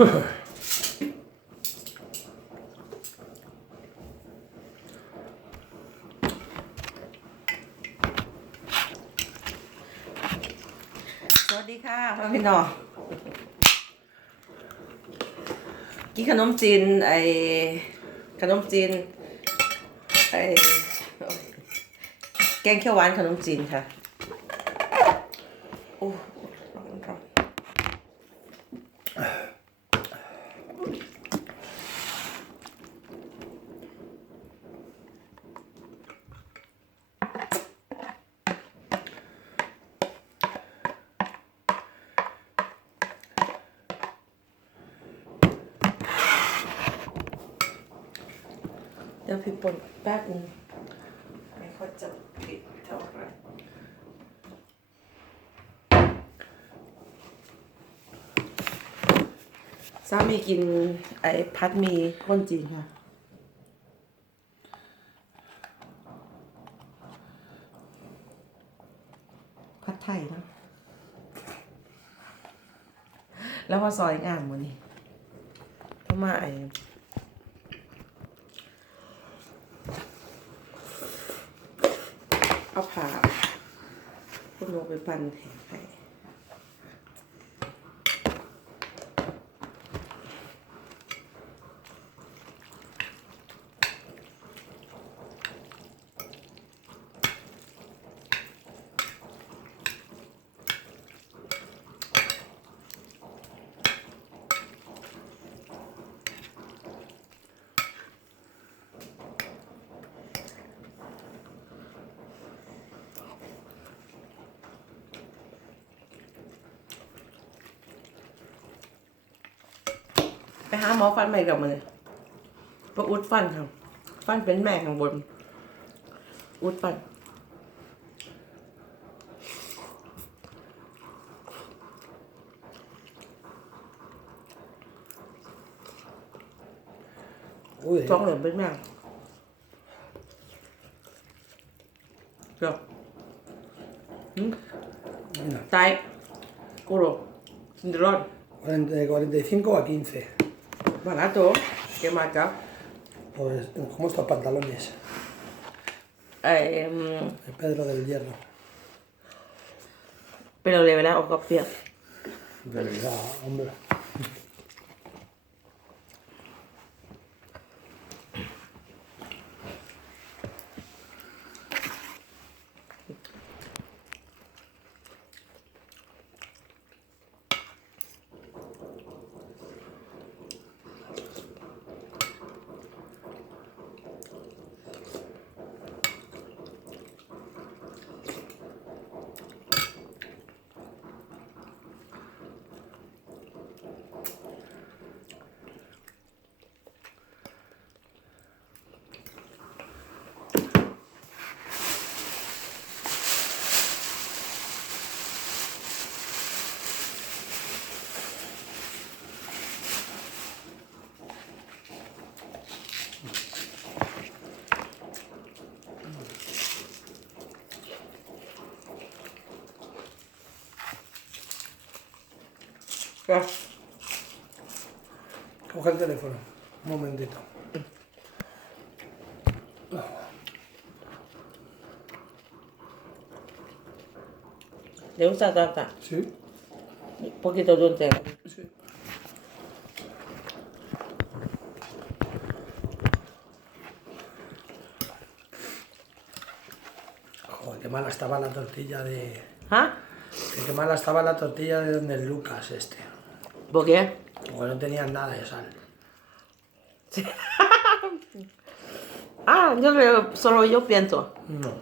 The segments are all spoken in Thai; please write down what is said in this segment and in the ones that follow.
สวัสดีค่ะพ่อพี่น้องกินขนมจีนไอขนมจีนไอแกงเขียวหวานขนมจีนค่ะ โอ้ร้อนร้อนเดี๋ยวพี่ปนแป๊บนึงไม่ค่อย จะผิดเท่าไหร่สามีกินไอ้พัดมีข้นจีนค่ะผัดไทยเนอะแล้วพอซอยงามวันนี้ก็มาไอเอา ผ่าคุณโนไปปั่นแทนให้ หาหมอฟันใหม่กับมือประอุดฟันค่ะฟันเป็นแม่ข้างบน อุดฟันช่องเหลือเป็นแม่เกือบตายกูรู้ซินเดอรอน 45 a 15 a 15. Barato. ¿Qué marca? Pues, ¿cómo estos pantalones? Em, El Pedro del Hierro. Pero de verdad, os copia. De verdad, hombre. ก็ Coge el teléfono. Un momentito. เดี๋ยวจะจะจะ ¿Sí? พวกกินตัวโดนแจง Sí. Joder, qué mala estaba la tortilla de... ฮะ que Qué mala estaba la tortilla de donde el Lucas este. ¿Por qué? Porque no tenían nada de sal. Ah, yo creo, solo yo pienso. No.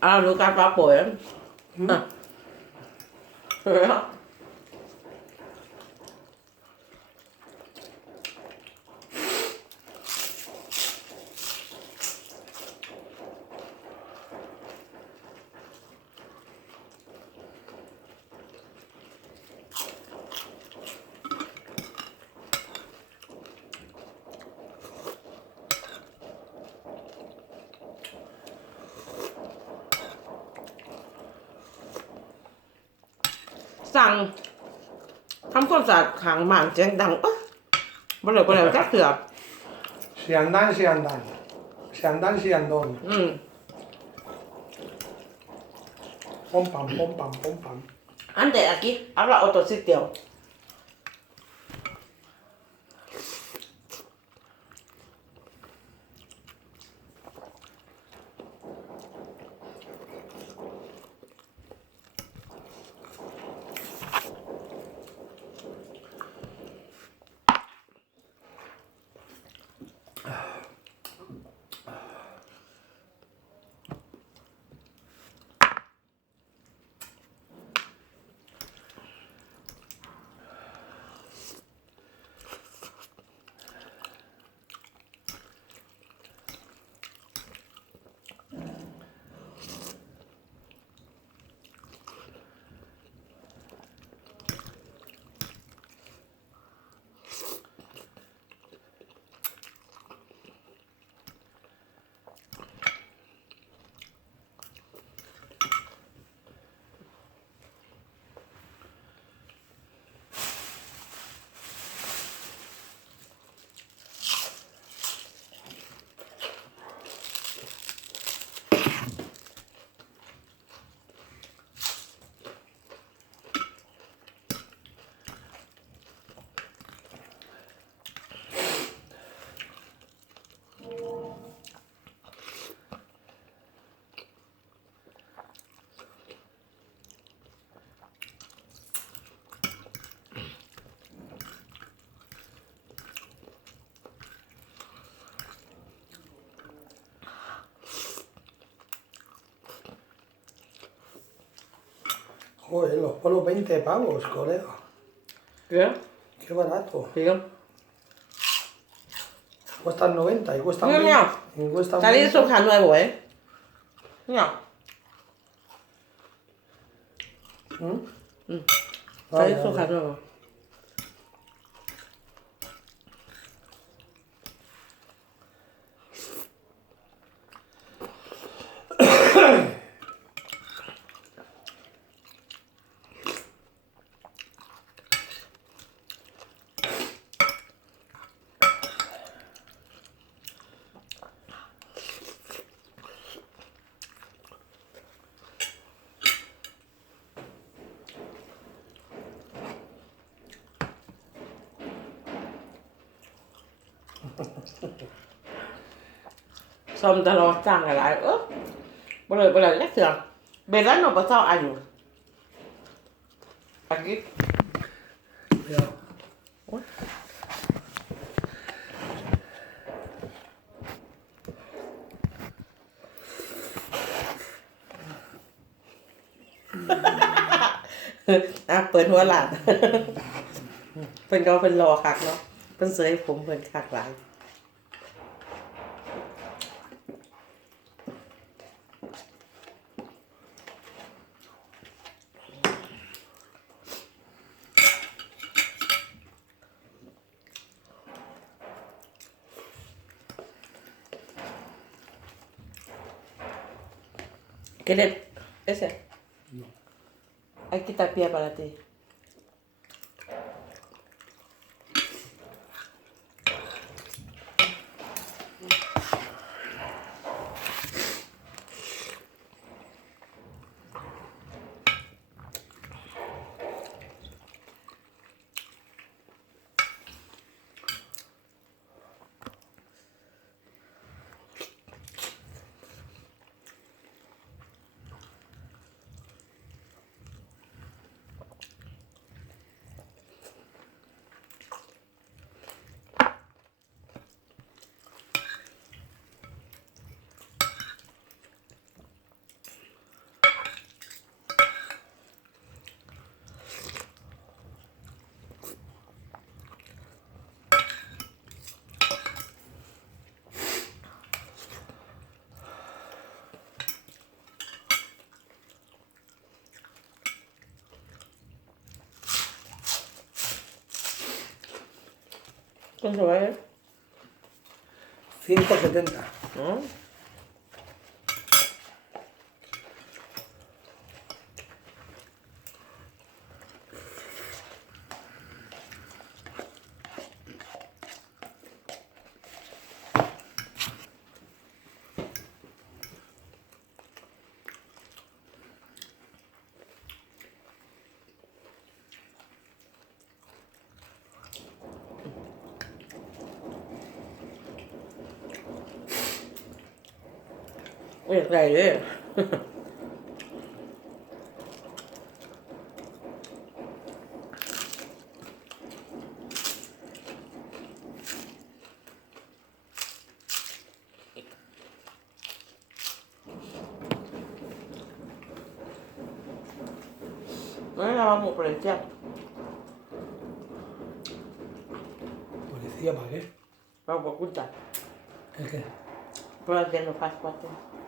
Ah, nunca va a poder. Mm. Ah. สั่งทำความสะอาดขังหมางเสียงดังเอ๊ะบ่เลยบ่เลยจักเถื่อ Si andan, si andan. Si andan, si andan. อืม Pom pam, pom pam, pom pam. อันเด็ดอะกี้เอาละเอาตัวสิเดียว Joder, los polos 20 pavos, colega. เกลือ Qué barato. เกลือ Cuestan 90 y cuestan Mira, 20. mira. Y cuestan จารี 20. สุขาหน่วยหวยเนี่ย ¿Mm? Mm. Vale, จารี vale. สุ ซ่อมตลอดจ้างอะไรเออบ่เลยบ่เลยจักเถื่อเบลล่าหนูบ่เจ้าอายุอะกี้ Cuidado. อะเปิดหัวหลานเพิ่นก็เพิ่นรอคักเนาะเพิ่นเสยผมเพิ่นคักหลาย ¿Qué le...? Ese. No. Aquí está pie para ti. ¿Cuánto es? 170. ¿No? ไม่อยากได้เลย No le lavamos por el chat. Policía, ¿para qué? Vamos por ocultar. ¿El qué? Fast food.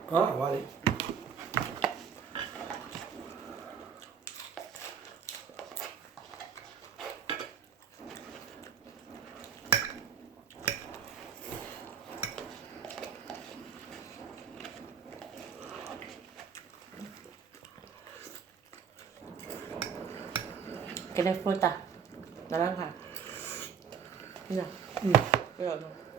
Ah, vale. ¿Quieres fruta? Naranja. Mm. Pero no.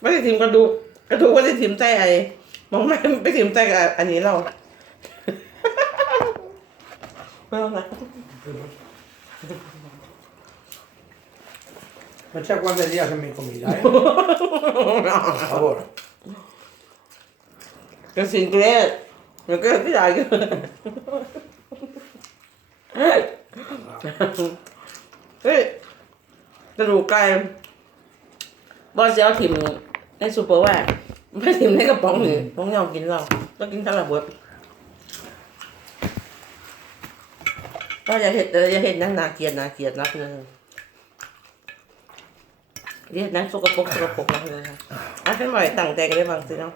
ไม่ได้ทิมกระดูกกระดูกไม่ได้ทิมใจไอ้มองไม่ไปทิมใจกับอันนี้เราไม่ต้องนะ Me echa cuántos días en mi comida, ¿eh? Por favor. ก็สิงเกรดมันก็ที่ไหนกันเฮ้ย กระดูกไก่บอสจะเอาทิมในซูเปอร์ว่าไม่ทิมในกระป๋องหนึ่งป๋องยอมกินเราก็กินทั้งระเบิดก็อย่าเห็ดอย่าเห็ดนั่งนาเกลียดนาเกลียดนักเลยเรียกนั่งสกปรกสกปรกนักเลยค่ะอะขึ้นหน่อยตั้งใจกันได้บางสิเนาะ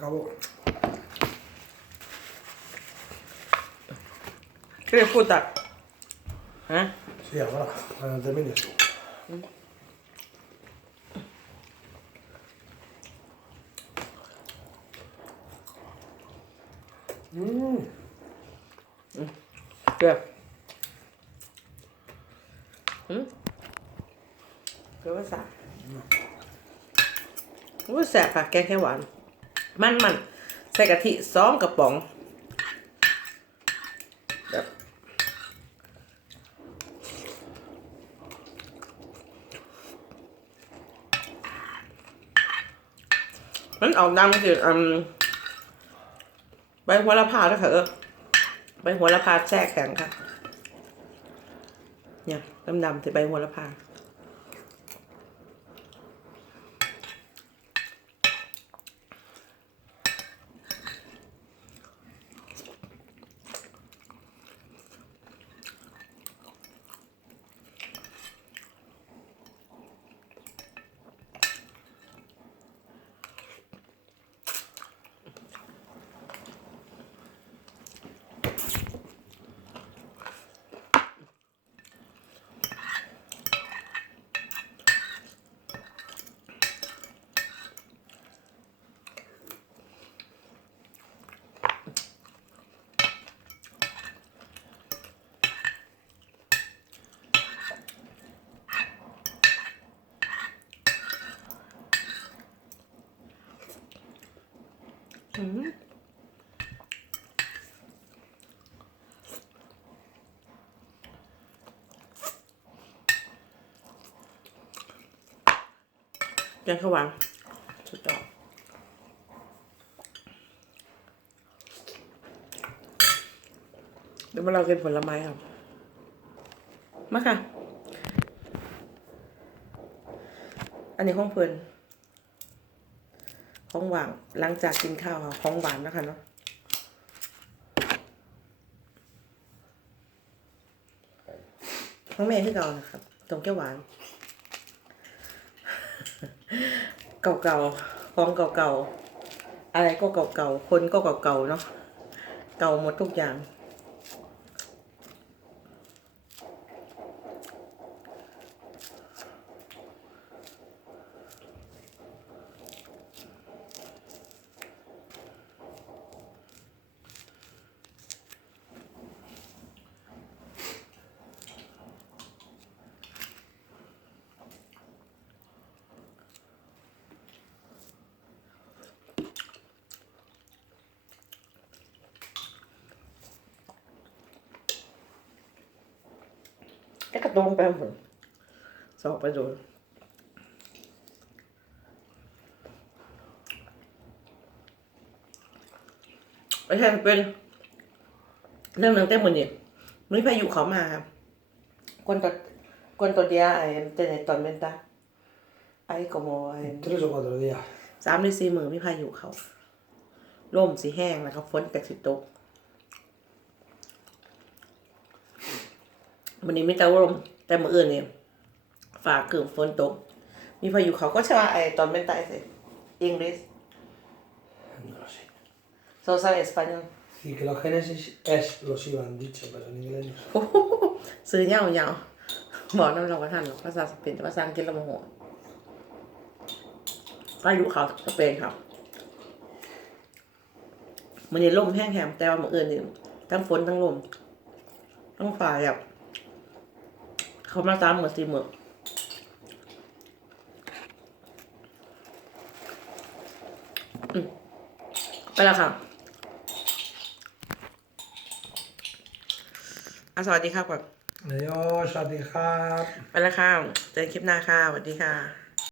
Acabó. ¿Qué le puta? ¿Eh? Sí, ahora, cuando termines. Mm. ¿Qué? ¿Mm? ¿Qué pasa? ว่าแสบค่ะแกงแค่หวาน มันมันใส่กะทิสองกระป๋องแบบมันออกดำคืออืมใบหัวละพาด้วยค่ะเออใบหัวละพาแช่แข็งค่ะ เนี่ยดำๆที่ใบหัวละพา แกงข้าวหวานสุดยอดเดี๋ยวมาเรากินผลไม้ครับ มาค่ะ อันนี้ห้องเพลิน ของหวานหลังจากกินข้าวค่ะของหวานนะคะเนาะของแม่ที่เก่านะครับตรงแก้วหวาน เก่าๆของเก่าๆอะไรก็เก่าๆคนก็เก่าๆเนาะเก่าหมดทุกอย่าง cái cà tông bao mình sao phải rồi ไม่ใช่มันเป็นเรื่องหนึงเต้มมือนี่มีพายุเขามาคนตัวคนตัวเดียวไอ้เจเนตอนเป็นตาไอ้กโมไอ้ Tres o cuatro días. สามหรือสี่มือมีพายุเขาร่มสีแห้งแล้วก็ฝนแต่สิตก วันนี้มีแต่ร่มแต่มืออื่นนี่ฝากเกือบฝนตก มีพายุเขาก็ใช่ว่าไอ้ตอนเป็นตาสิอังกฤษ No lo sé. โซซาเอสปานยอล Y que los Génesis explosiva han dicho, pero en inglés no sé. ซื้อเงาเงาบอกน้ำเราก็ทันหรอกภาษาสเปนแต่ภาษาอังกฤษเราโมโหพายุเขาสเปนครับมันยังลมแห้งแหมแต่ว่ามืออื่นนี่ทั้งฝนทั้งลมทั้งฝ่ายแบบ เขามาตามเหมือนสี่มืออืมไปแล้วค่ะอะสวัสดีครับก่อน Adiós, a ti, Jap. ไปแล้วค่ะเจอกันคลิปหน้าค่ะสวัสดีค่ะ